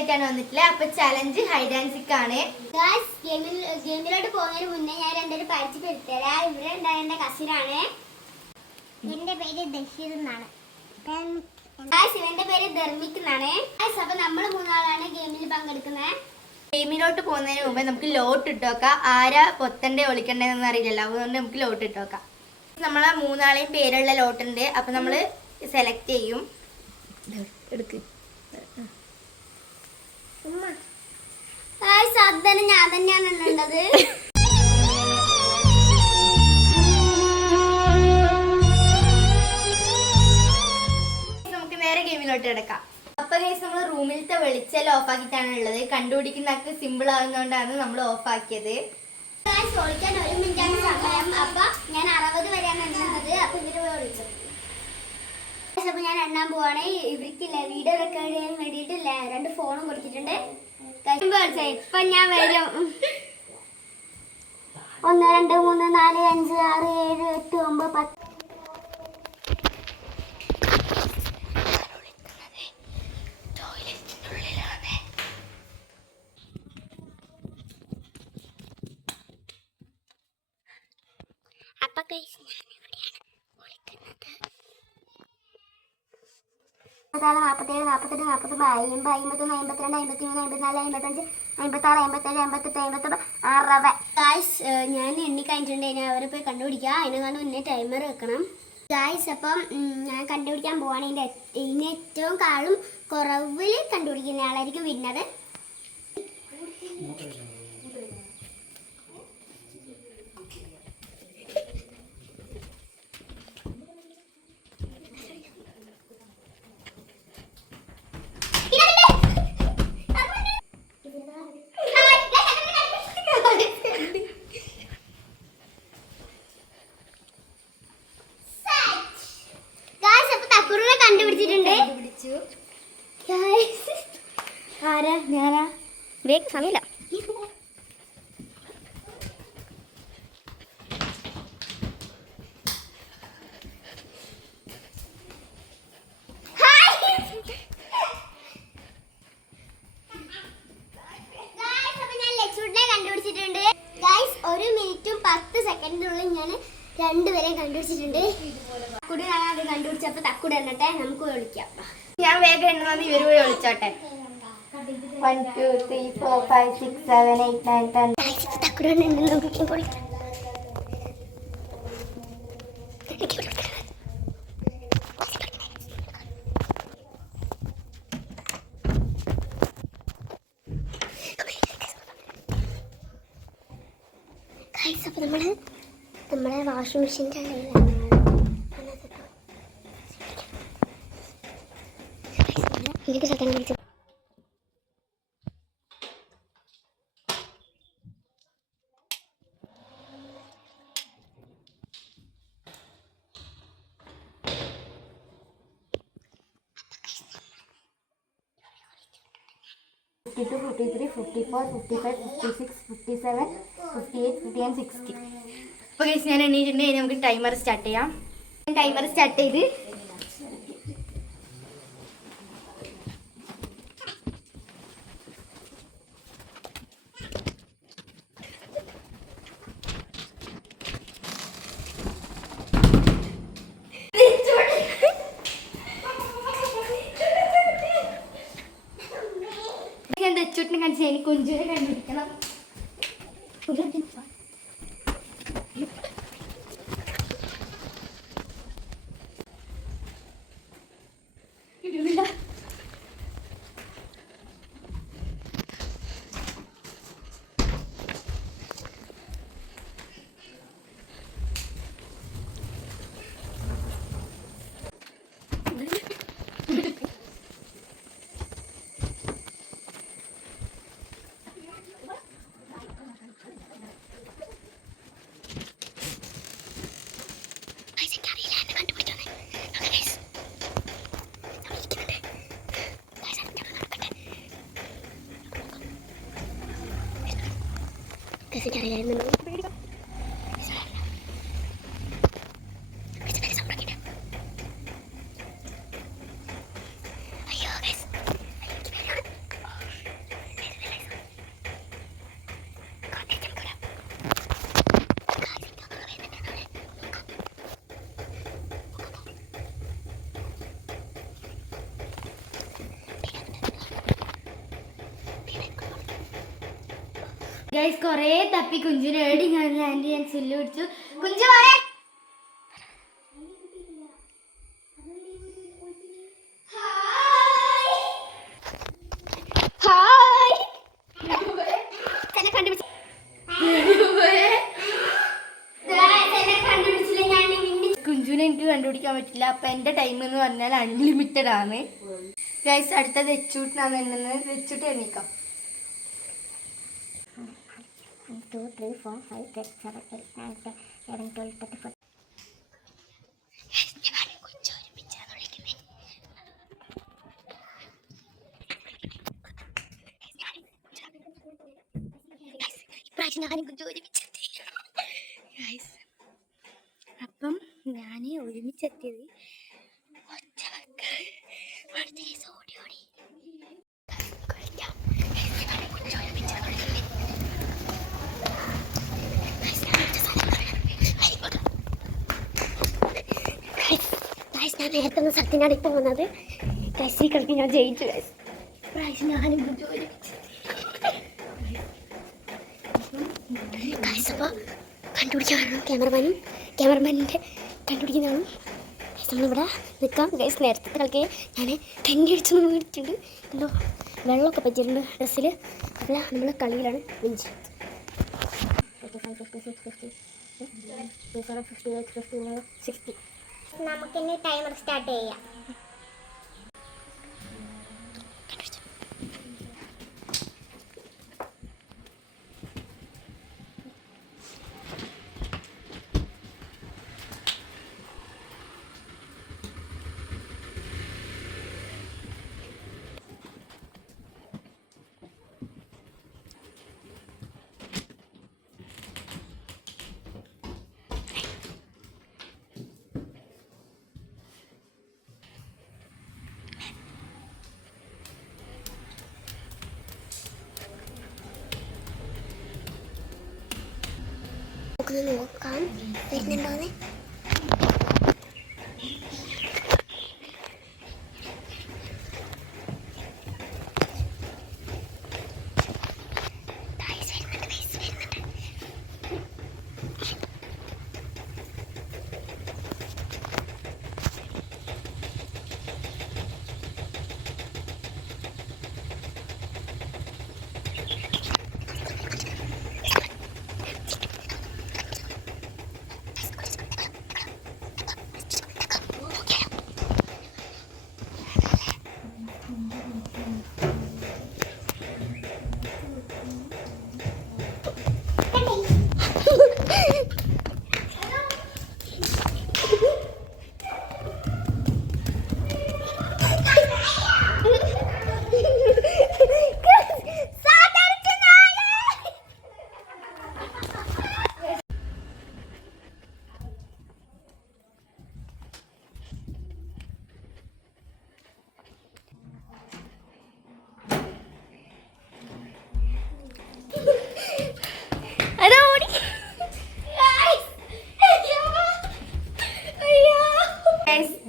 ആയിട്ടാണ് വന്നിട്ടില്ല. അപ്പൊ ചലഞ്ച് ഹൈഡ് ആൻഡ് സിക്ക് ആണ്. ഗെയിമിലോട്ട് പോകുന്നതിന് മുന്നേ ഞാൻ രണ്ടൊരു പരിചയപ്പെടുത്തരാം. ഇവിടെ ഉണ്ടായ എന്റെ കസിനാണ്. എന്റെ പേര് ദഷീർ എന്നാണ്. ഇവന്റെ പേര് ധർമ്മിക് എന്നാണ്. അപ്പൊ നമ്മൾ മൂന്നാളാണ് ഗെയിമിൽ പങ്കെടുക്കുന്നത്. ഗെയിമിലോട്ട് പോകുന്നതിന് മുമ്പ് നമുക്ക് ലോട്ട് ഇട്ടോക്കാം. ആരാ പൊത്തണ്ടേ ഒളിക്കണ്ടേന്നൊന്നും അറിയില്ലല്ലോ, അതുകൊണ്ട് നമുക്ക് ലോട്ട് ഇട്ടോക്കാം. നമ്മളെ മൂന്നാളെയും പേരുള്ള ലോട്ടുണ്ട്. അപ്പൊ നമ്മള് സെലക്ട് ചെയ്യും. എടുക്ക്. സാധനം ഞാൻ തന്നെയാണ് ഉള്ളത്. നമുക്ക് നേരെ ഗെയിമിലോട്ട് എടുക്കാം. അപ്പൊ ഗൈസ് നമ്മൾ റൂമിലത്തെ വെളിച്ചെല്ലാം ഓഫ് ആക്കിയിട്ടാണ് ഉള്ളത്. കണ്ടുപിടിക്കുന്നതൊക്കെ സിമ്പിൾ ആകുന്നതുകൊണ്ടാണ് നമ്മൾ ഓഫ് ആക്കിയത്. ചോദിക്കാൻ 1 മിനിറ്റാണ് സമയം. അപ്പൊ ഞാൻ 60 വരെയാണ് എണ്ണുന്നത്. അപ്പൊ ഇവര് പോയി വിളിച്ചു. അപ്പൊ ഞാൻ എണ്ണാൻ പോവാണ്. ഇവർക്കില്ല വീഡിയോ റെക്കോർഡ് ചെയ്യാൻ വേണ്ടിട്ട് 2 ഫോണും കൊടുത്തിട്ടുണ്ട്. ഇപ്പൊ ഞാൻ വരും. 1 2 3 4 5 6 7 8 9 10. അപ്പൊ ഗയ്സ് ഞാൻ ഇവിടെയാണ് വിളിക്കുന്നത്. 47 48 49 50 51 52 53 54 55 56 57 58 ഗായ്സ് ഞാൻ എണ്ണി കഴിഞ്ഞിട്ടുണ്ട്. ഇനി അവരെ പോയി കണ്ടുപിടിക്കുക. അതിനെക്കാണ്ട് മുന്നേ ടൈമർ വെക്കണം ഗായ്സ്. അപ്പം ഞാൻ കണ്ടുപിടിക്കാൻ പോവാണ്. ഇതിന് ഏറ്റവും കാളും കുറവിൽ കണ്ടുപിടിക്കുന്ന ആളായിരിക്കും വിന്നത്. ആരാ ഞാനാ വേഗം സമയമില്ല. കണ്ടുപിടിച്ചിട്ടുണ്ട് ഗൈസ്. 1 മിനിറ്റും 10 സെക്കൻഡിനുള്ളിൽ ഞാൻ 2 പേരെ കണ്ടുപിടിച്ചിട്ടുണ്ട്. തക്കുടി ഞാൻ അത് കണ്ടുപിടിച്ചപ്പോ തക്കുടി എന്നിട്ടെ നമുക്ക് വിളിക്കാം. ഞാൻ വേഗം എണ്ണുന്നത് ഇവര് പോയി വിളിച്ചോട്ടെ. 1 2 3 4 5 6 7 8 9 10. തക്കുടി നമുക്ക് വിളിക്കാം. അപ്പൊ നമ്മളെ വാഷിംഗ് മെഷീൻ്റെ എനിക്ക് സെക്കൻഡ് വിളിച്ചു. 52 53 54 55 56 57 58 59 60. അപ്പോൾ ഗൈസ് ഞാൻ എണ്ണീറ്റുണ്ടെങ്കിൽ നമുക്ക് ടൈമർ സ്റ്റാർട്ട് ചെയ്യാം. ടൈമർ സ്റ്റാർട്ട് ചെയ്ത് ഞാൻ തെച്ചോട്ടിനെ കാണിച്ചു. എനിക്ക് കുഞ്ചുവിനെ കണ്ടുപിടിക്കണം. അറിയായിരുന്നു. ഗൈസ് കൊറേ തപ്പി കുഞ്ചിനെ ഏടി കാണുന്ന ആന്റി ഞാൻ ചൊല്ലി പിടിച്ചു. കുഞ്ചു പറയേ. കുഞ്ചുവിനെ എനിക്ക് കണ്ടുപിടിക്കാൻ പറ്റില്ല. അപ്പൊ എന്റെ ടൈം എന്ന് പറഞ്ഞാൽ അൺലിമിറ്റഡ് ആണ് ഗൈസ്. അടുത്ത തെച്ചൂട്ടിനാണ് എണ്ണുന്നത്. തെച്ചൂട്ട് എണ്ണീക്കാം. 2, 3, 4, 5, 6, 7, 8, 9, 10, 11, 12, 13, 14. അപ്പം ഞാൻ ഒരുമിച്ചെത്തിയത് ഞാൻ നേരത്തെ സ്ഥലത്തിനാണ് ഇപ്പം വന്നത്. ഈ കളിക്ക് ഞാൻ ജയിച്ചു. പ്രാവശ്യം ഞാനും അപ്പോൾ കണ്ടുപിടിച്ചാണ് ക്യാമറമാനിൻ്റെ കണ്ടുപിടിക്കുന്നതാണ്. നമ്മളിവിടെ നിൽക്കാം ഗൈസ്. നേരത്തെ കളിക്ക് ഞാൻ തെന്നി അടിച്ചൊന്നും മേടിച്ചിട്ടുണ്ട്. എന്തോ വെള്ളമൊക്കെ പറ്റിയിട്ടുണ്ട് ഡ്രസ്സിൽ. അല്ല നമ്മൾ കളിയിലാണ് വിഞ്ച്. 60. നമുക്കിനി ടൈമർ സ്റ്റാർട്ട് ചെയ്യാം. നമുക്കൊന്ന് നോക്കാം വരുന്നുണ്ടോന്ന്.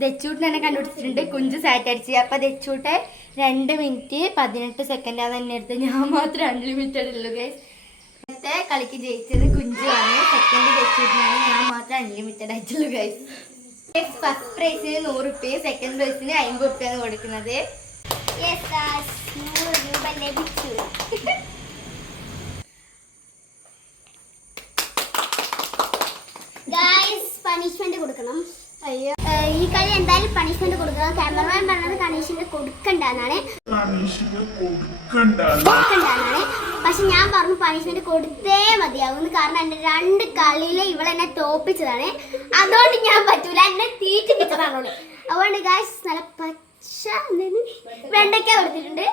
ദച്ചൂട്ട് തന്നെ കണ്ടുപിടിച്ചിട്ടുണ്ട്. കുഞ്ചു സാറ്റ് അടിച്ച്. അപ്പൊ ദച്ചൂട്ടെ 2 മിനിറ്റ് 18 സെക്കൻഡ് ആണ് തന്നെ എടുത്തത്. ഞാൻ മാത്രം അൺലിമിറ്റഡ് ഉള്ളൂ ഗൈസ്. ഇന്നത്തെ കളിക്ക് ജയിച്ചത് കുഞ്ചുവാണ്. സെക്കൻഡ് ദച്ചൂട്ടിനാണ്. ഞാൻ മാത്രം അൺലിമിറ്റഡ് ആയിട്ടുള്ളൂ ഗൈസ്. ഫസ്റ്റ് പ്രൈസിന് 100 റുപ്യ, സെക്കൻഡ് പ്രൈസിന് 50 റുപ്യാണ് കൊടുക്കുന്നത്. 100 രൂപ ലഭിച്ചു. പണിഷ്മെന്റ് കൊടുക്കണം. അയ്യോ, ഈ കളി എന്തായാലും പണിഷ്മെന്റ് കൊടുക്കണം. ക്യാമറമാൻ പറഞ്ഞത് പണിഷ്മെന്റ് കൊടുക്കണ്ടെന്നാണ്. പക്ഷെ ഞാൻ പറഞ്ഞു പണിഷ്മെന്റ് കൊടുത്തേ മതിയാവും. കാരണം എന്റെ 2 കളിയിലെ ഇവളെന്നെ തോപ്പിച്ചതാണ്. അതുകൊണ്ട് ഞാൻ പറ്റൂല, എന്നെ തീറ്റിപ്പിച്ചതാണ്. അതുകൊണ്ട് ഗായ്സ് നല്ല പച്ച വെണ്ടയ്ക്ക കൊടുത്തിട്ടുണ്ട്.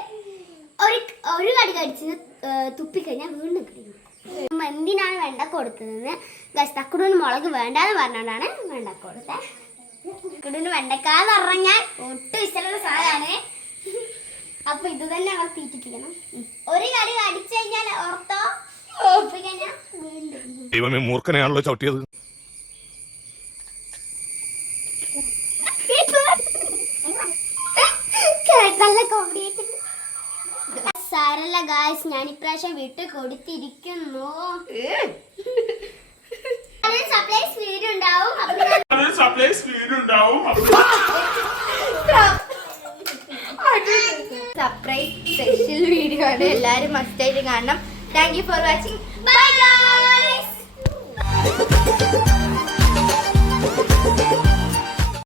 ഒരു കടി കടിച്ച് തുപ്പിക്കഴിഞ്ഞാൽ വീണ്ടും കിട്ടും. എന്തിനാണ് വെണ്ടക്ക കൊടുത്തതെന്ന് ഗായ്സ് തക്കുടൂന് മുളക് വേണ്ടാന്ന് പറഞ്ഞോണ്ടാണ് വെണ്ടക്ക കൊടുത്തത്. തക്കുടൂന് വെണ്ടക്കാന്ന് പറഞ്ഞാൽ ഒട്ടും ഇഷ്ടമുള്ള സാധനമാണ്. അപ്പൊ ഇത് തന്നെ അവൾ തീറ്റിപ്പിക്കണം. ഒരു കടി കടിച്ചു കഴിഞ്ഞാൽ ഓർത്തോ കഴിഞ്ഞാൽ വീണ്ടും മൂർഖനെയാണല്ലോ ചവിട്ടിയത്. നല്ല കോമഡി സാരല്ല ഗായ്സ്, ഞാൻ ഇപ്രാവശ്യം വീട്ടിൽ കൊടുത്തിരിക്കുന്നു. സർപ്രൈസ് വീഡിയോ ഉണ്ടാവും. സർപ്രൈസ് സ്പെഷ്യൽ വീഡിയോ ആണ്, എല്ലാരും മസ്റ്റ് ആയിട്ട് കാണണം. Thank you for watching. Bye guys.